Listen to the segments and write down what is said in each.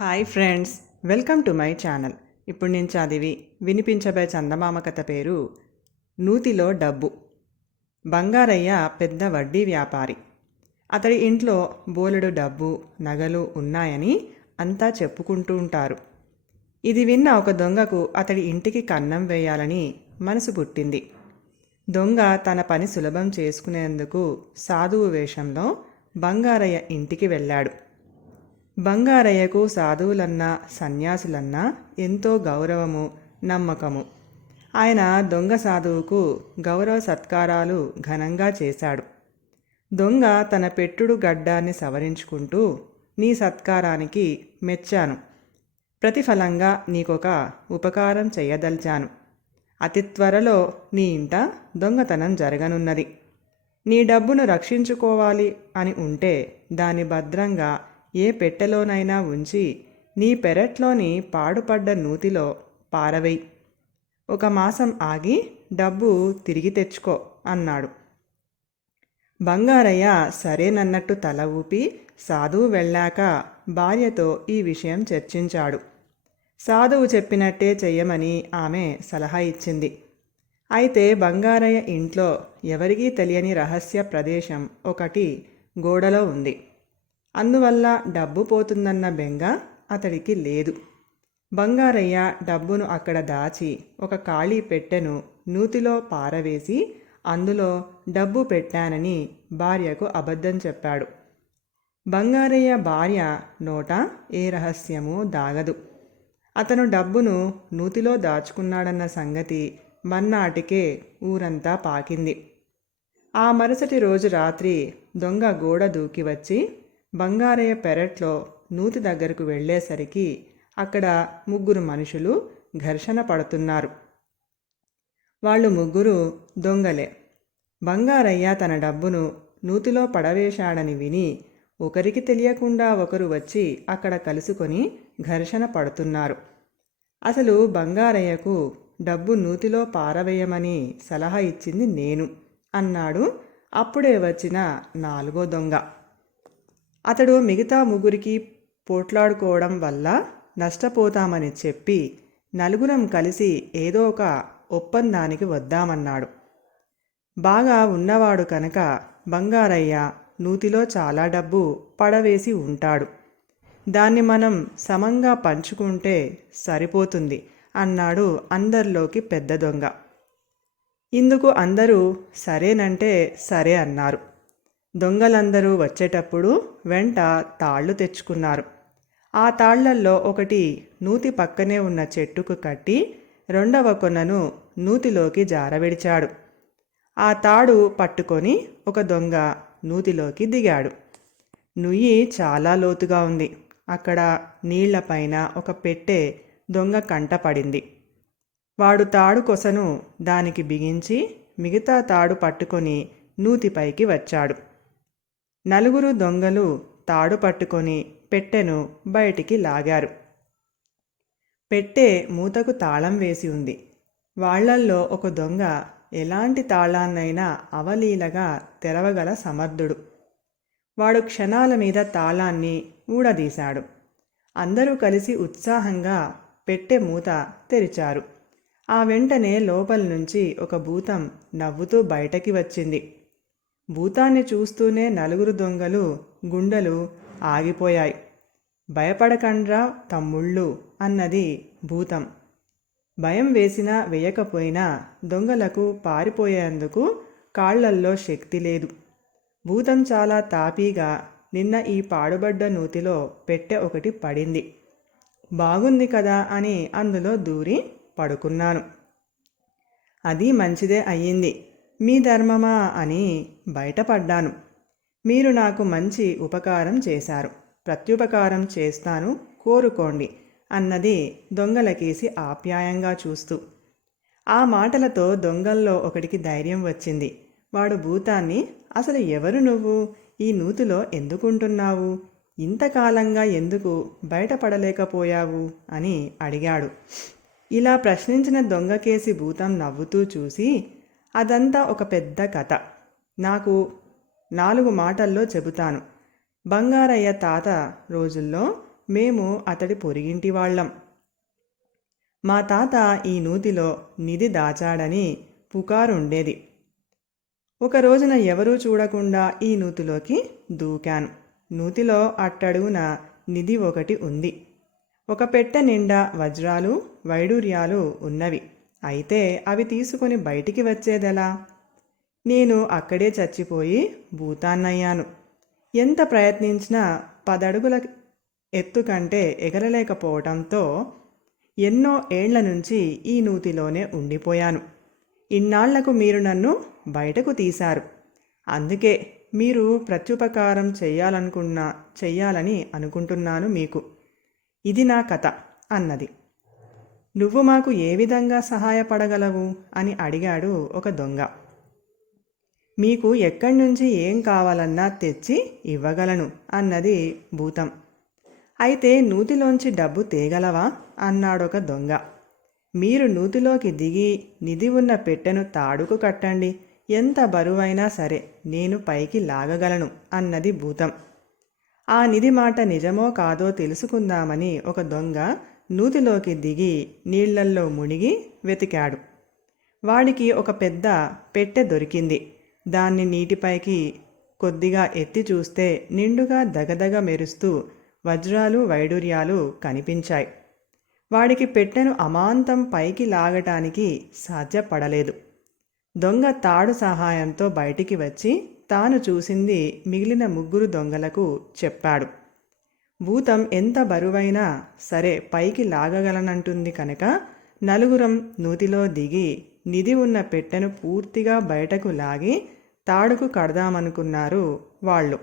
Hi friends welcome to my channel. ఇప్పుడు నేను చదివి వినిపించబే చందమామ కథ పేరు నూతిలో డబ్బు. బంగారయ్య పెద్ద వడ్డీ వ్యాపారి. అతడి ఇంట్లో బోలెడు డబ్బు నగలు ఉన్నాయని అంతా చెప్పుకుంటూ ఉంటారు. ఇది విన్న ఒక దొంగకు అతడి ఇంటికి కన్నం వేయాలని మనసు పుట్టింది. దొంగ తన పని సులభం చేసుకునేందుకు సాధువు వేషంలో బంగారయ్య ఇంటికి వెళ్ళాడు. బంగారయ్యకు సాధువులన్నా సన్యాసులన్నా ఎంతో గౌరవము నమ్మకము. ఆయన దొంగ సాధువుకు గౌరవ సత్కారాలు ఘనంగా చేశాడు. దొంగ తన పెట్టుడు గడ్డాన్ని సవరించుకుంటూ నీ సత్కారానికి మెచ్చాను. ప్రతిఫలంగా నీకొక ఉపకారం చేయదల్చాను అతి త్వరలో నీ ఇంట దొంగతనం జరగనున్నది. నీ డబ్బును రక్షించుకోవాలి అని ఉంటే దాన్ని భద్రంగా ఏ పెట్టెలోనైనా ఉంచి నీ పెరట్లోని పాడుపడ్డ నూతిలో పారవేయి. ఒక మాసం ఆగి డబ్బు తిరిగి తెచ్చుకో అన్నాడు. బంగారయ్య సరేనన్నట్టు తల ఊపి సాధువు వెళ్ళాక భార్యతో ఈ విషయం చర్చించాడు. సాధువు చెప్పినట్టే చెయ్యమని ఆమె సలహా ఇచ్చింది. అయితే బంగారయ్య ఇంట్లో ఎవరికీ తెలియని రహస్య ప్రదేశం ఒకటి గోడలో ఉంది. అందువల్ల డబ్బు పోతుందన్న బెంగ అతడికి లేదు. బంగారయ్య డబ్బును అక్కడ దాచి ఒక ఖాళీ పెట్టెను నూతిలో పారవేసి అందులో డబ్బు పెట్టానని భార్యకు అబద్ధం చెప్పాడు. బంగారయ్య భార్య నోట ఏ రహస్యమూ దాగదు. అతను డబ్బును నూతిలో దాచుకున్నాడన్న సంగతి మర్నాటికే ఊరంతా పాకింది. ఆ మరుసటి రోజు రాత్రి దొంగ గోడ దూకి వచ్చి బంగారయ్య పెరట్లో నూతి దగ్గరకు వెళ్ళేసరికి అక్కడ ముగ్గురు మనుషులు ఘర్షణ పడుతున్నారు. వాళ్ళు ముగ్గురు దొంగలే. బంగారయ్య తన డబ్బును నూతిలో పడవేశాడని విని ఒకరికి తెలియకుండా ఒకరు వచ్చి అక్కడ కలుసుకొని ఘర్షణ పడుతున్నారు. అసలు బంగారయ్యకు డబ్బు నూతిలో పారవేయమని సలహా ఇచ్చింది నేను అన్నాడు. అప్పుడే వచ్చిన నాలుగో దొంగ. అతడు మిగతా ముగ్గురికి పోట్లాడుకోవడం వల్ల నష్టపోతామని చెప్పి నలుగురం కలిసి ఏదో ఒక ఒప్పందానికి వద్దామన్నాడు. బాగా ఉన్నవాడు కనుక బంగారయ్య నూతిలో చాలా డబ్బు పడవేసి ఉంటాడు. దాన్ని మనం సమంగా పంచుకుంటే సరిపోతుంది అన్నాడు అందరిలోకి పెద్ద దొంగ. ఇందుకు అందరూ సరేనంటే సరే అన్నారు. దొంగలందరూ వచ్చేటప్పుడు వెంట తాళ్ళు తెచ్చుకున్నారు. ఆ తాళ్ళల్లో ఒకటి నూతి పక్కనే ఉన్న చెట్టుకు కట్టి రెండవ కొనను నూతిలోకి జారవిడిచాడు. ఆ తాడు పట్టుకొని ఒక దొంగ నూతిలోకి దిగాడు. నుయ్యి చాలా లోతుగా ఉంది. అక్కడ నీళ్ళపైన ఒక పెట్టె దొంగ కంట పడింది. వాడు తాడు కొసను దానికి బిగించి మిగతా తాడు పట్టుకొని నూతిపైకి వచ్చాడు. నలుగురు దొంగలు తాడు పట్టుకొని పెట్టెను బయటికి లాగారు. పెట్టె మూతకు తాళం వేసి ఉంది. వాళ్ళల్లో ఒక దొంగ ఎలాంటి తాళాన్నైనా అవలీలగా తెరవగల సమర్థుడు. వాడు క్షణాల మీద తాళాన్ని ఊడదీశాడు. అందరూ కలిసి ఉత్సాహంగా పెట్టె మూత తెరిచారు. ఆ వెంటనే లోపల నుంచి ఒక భూతం నవ్వుతూ బయటకి వచ్చింది. భూతాన్ని చూస్తూనే నలుగురు దొంగలు గుండెలు ఆగిపోయాయి. భయపడకండ్రా తమ్ముళ్ళు అన్నది భూతం. భయం వేసినా వేయకపోయినా దొంగలకు పారిపోయేందుకు కాళ్ళల్లో శక్తి లేదు. భూతం చాలా తాపీగా నిన్న ఈ పాడుబడ్డ నూతిలో పెట్టె ఒకటి పడింది. బాగుంది కదా అని అందులో దూరి పడుకున్నాను. అది మంచిదే అయ్యింది. మీ ధర్మమా అని బయటపడ్డాను. మీరు నాకు మంచి ఉపకారం చేశారు. ప్రత్యుపకారం చేస్తాను కోరుకోండి అన్నది దొంగలకేసి ఆప్యాయంగా చూస్తూ. ఆ మాటలతో దొంగల్లో ఒకడికి ధైర్యం వచ్చింది. వాడు భూతాన్ని అసలు ఎవరు నువ్వు? ఈ నూతిలో ఎందుకుంటున్నావు? ఇంతకాలంగా ఎందుకు బయటపడలేకపోయావు? అని అడిగాడు. ఇలా ప్రశ్నించిన దొంగకేసి భూతం నవ్వుతూ చూసి అదంతా ఒక పెద్ద కథ. నాకు నాలుగు మాటల్లో చెబుతాను. బంగారయ్య తాత రోజుల్లో మేము అతడి పొరిగింటి వాళ్ళం. మా తాత ఈ నూతిలో నిధి దాచాడని పుకారుండేది. ఒక రోజున ఎవరూ చూడకుండా ఈ నూతిలోకి దూకాను. నూతిలో అట్టడుగున నిధి ఒకటి ఉంది. ఒక పెట్టె నిండా వజ్రాలు వైడూర్యాలు ఉన్నవి. అయితే అవి తీసుకొని బయటికి వచ్చేదెలా? నేను అక్కడే చచ్చిపోయి భూతాన్నయ్యాను. ఎంత ప్రయత్నించినా పదడుగుల ఎత్తు కంటే ఎగరలేకపోవడంతో ఎన్నో ఏళ్ళ నుంచి ఈ నూతిలోనే ఉండిపోయాను. ఇన్నాళ్ళకు మీరు నన్ను బయటకు తీశారు. అందుకే మీరు ప్రత్యుపకారం చేయాలనుకున్నా చెయ్యాలని అనుకుంటున్నాను మీకు. ఇది నా కథ అన్నది. నువ్వు మాకు ఏ విధంగా సహాయపడగలవు? అని అడిగాడు ఒక దొంగ. మీకు ఎక్కడి నుంచి ఏం కావాలన్నా తెచ్చి ఇవ్వగలను అన్నది భూతం. అయితే నూతిలోంచి డబ్బు తేగలవా? అన్నాడొక దొంగ. మీరు నూతిలోకి దిగి నిధి ఉన్న పెట్టెను తాడుకు కట్టండి. ఎంత బరువైనా సరే నేను పైకి లాగగలను అన్నది భూతం. ఆ నిధి మాట నిజమో కాదో తెలుసుకుందామని ఒక దొంగ నూతిలోకి దిగి నీళ్ళల్లో మునిగి వెతికాడు. వాడికి ఒక పెద్ద పెట్టె దొరికింది. దాన్ని నీటిపైకి కొద్దిగా ఎత్తి చూస్తే నిండుగా దగదగ మెరుస్తూ వజ్రాలు వైడూర్యాలు కనిపించాయి. వాడికి పెట్టెను అమాంతం పైకి లాగటానికి సాధ్యపడలేదు. దొంగ తాడు సహాయంతో బయటికి వచ్చి తాను చూసింది మిగిలిన ముగ్గురు దొంగలకు చెప్పాడు. భూతం ఎంత బరువైనా సరే పైకి లాగగలనంటుంది కనుక నలుగురం నూతిలో దిగి నిధి ఉన్న పెట్టెను పూర్తిగా బయటకు లాగి తాడుకు కడదామనుకున్నారు వాళ్ళు.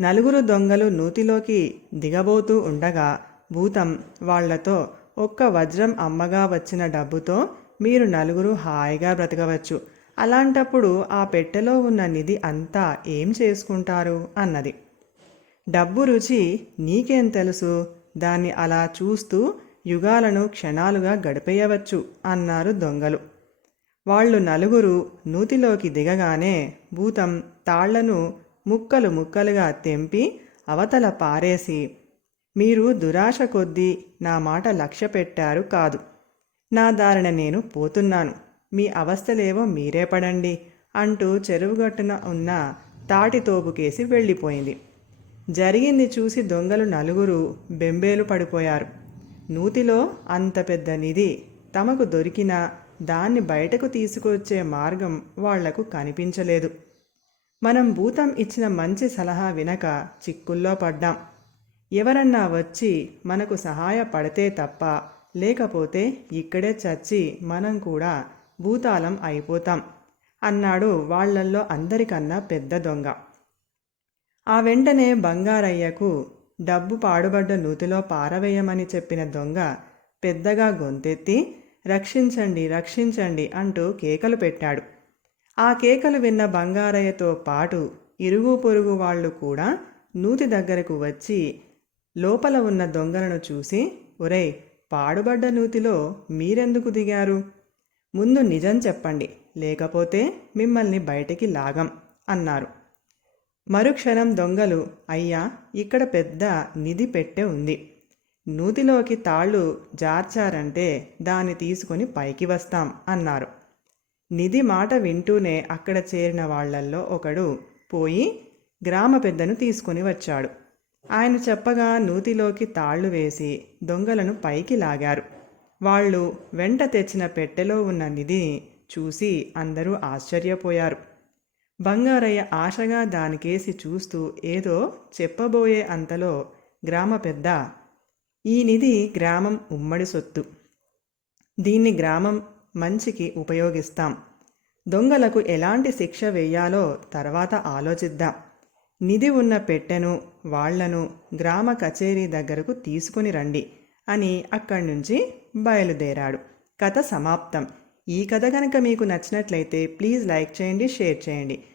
నలుగురు దొంగలు నూతిలోకి దిగబోతూ ఉండగా భూతం వాళ్ళతో ఒక్క వజ్రం అమ్మగా వచ్చిన డబ్బుతో మీరు నలుగురు హాయిగా బ్రతకవచ్చు. అలాంటప్పుడు ఆ పెట్టెలో ఉన్న నిధి అంతా ఏం చేసుకుంటారు? అన్నది. డబ్బు రుచి నీకేం తెలుసు? దాన్ని అలా చూస్తూ యుగాలను క్షణాలుగా గడిపేయవచ్చు అన్నారు దొంగలు. వాళ్ళు నలుగురు నూతిలోకి దిగగానే భూతం తాళ్ళను ముక్కలు ముక్కలుగా తెంపి అవతల పారేసి మీరు దురాశ కొద్దీ నా మాట లక్ష్య పెట్టారు కాదు. నా దారిన నేను పోతున్నాను. మీ అవస్థలేవో మీరే పడండి అంటూ చెరువుగట్టున ఉన్న తాటి తోపుకేసి వెళ్ళిపోయింది. జరిగింది చూసి దొంగలు నలుగురు బెంబేలు పడిపోయారు. నూతిలో అంత పెద్ద నిధి తమకు దొరికిన దాన్ని బయటకు తీసుకొచ్చే మార్గం వాళ్ళకు కనిపించలేదు. మనం భూతం ఇచ్చిన మంచి సలహా వినక చిక్కుల్లో పడ్డాం. ఎవరన్నా వచ్చి మనకు సహాయపడితే తప్ప లేకపోతే ఇక్కడే చచ్చి మనం కూడా భూతాలం అయిపోతాం అన్నాడు వాళ్ళల్లో అందరికన్నా పెద్ద దొంగ. ఆ వెంటనే బంగారయ్యకు డబ్బు పాడుబడ్డ నూతిలో పారవేయమని చెప్పిన దొంగ పెద్దగా గొంతెత్తి రక్షించండి రక్షించండి అంటూ కేకలు పెట్టాడు. ఆ కేకలు విన్న బంగారయ్యతో పాటు ఇరుగు పొరుగు వాళ్ళు కూడా నూతి దగ్గరకు వచ్చి లోపల ఉన్న దొంగలను చూసి ఒరేయ్ పాడుబడ్డ నూతిలో మీరెందుకు దిగారు? ముందు నిజం చెప్పండి లేకపోతే మిమ్మల్ని బయటికి లాగం అన్నారు. మరుక్షణం దొంగలు అయ్యా ఇక్కడ పెద్ద నిధి పెట్టె ఉంది. నూతిలోకి తాళ్ళు జార్చారంటే దాన్ని తీసుకొని పైకి వస్తాం అన్నారు. నిధి మాట వింటూనే అక్కడ చేరిన వాళ్ళల్లో ఒకడు పోయి గ్రామ పెద్దను తీసుకొని వచ్చాడు. ఆయన చెప్పగా నూతిలోకి తాళ్ళు వేసి దొంగలను పైకి లాగారు. వాళ్ళు వెంట తెచ్చిన పెట్టెలో ఉన్న నిధిని చూసి అందరూ ఆశ్చర్యపోయారు. బంగారయ్య ఆశగా దానికేసి చూస్తూ ఏదో చెప్పబోయే అంతలో గ్రామ పెద్ద ఈ నిధి గ్రామం ఉమ్మడి సొత్తు. దీన్ని గ్రామం మంచికి ఉపయోగిస్తాం. దొంగలకు ఎలాంటి శిక్ష వేయాలో తర్వాత ఆలోచిద్దాం. నిధి ఉన్న పెట్టెను వాళ్ళను గ్రామ కచేరీ దగ్గరకు తీసుకుని రండి అని అక్కడి నుంచి బయలుదేరాడు. కథ సమాప్తం. ఈ కథ కనుక మీకు నచ్చినట్లయితే ప్లీజ్ లైక్ చేయండి షేర్ చేయండి.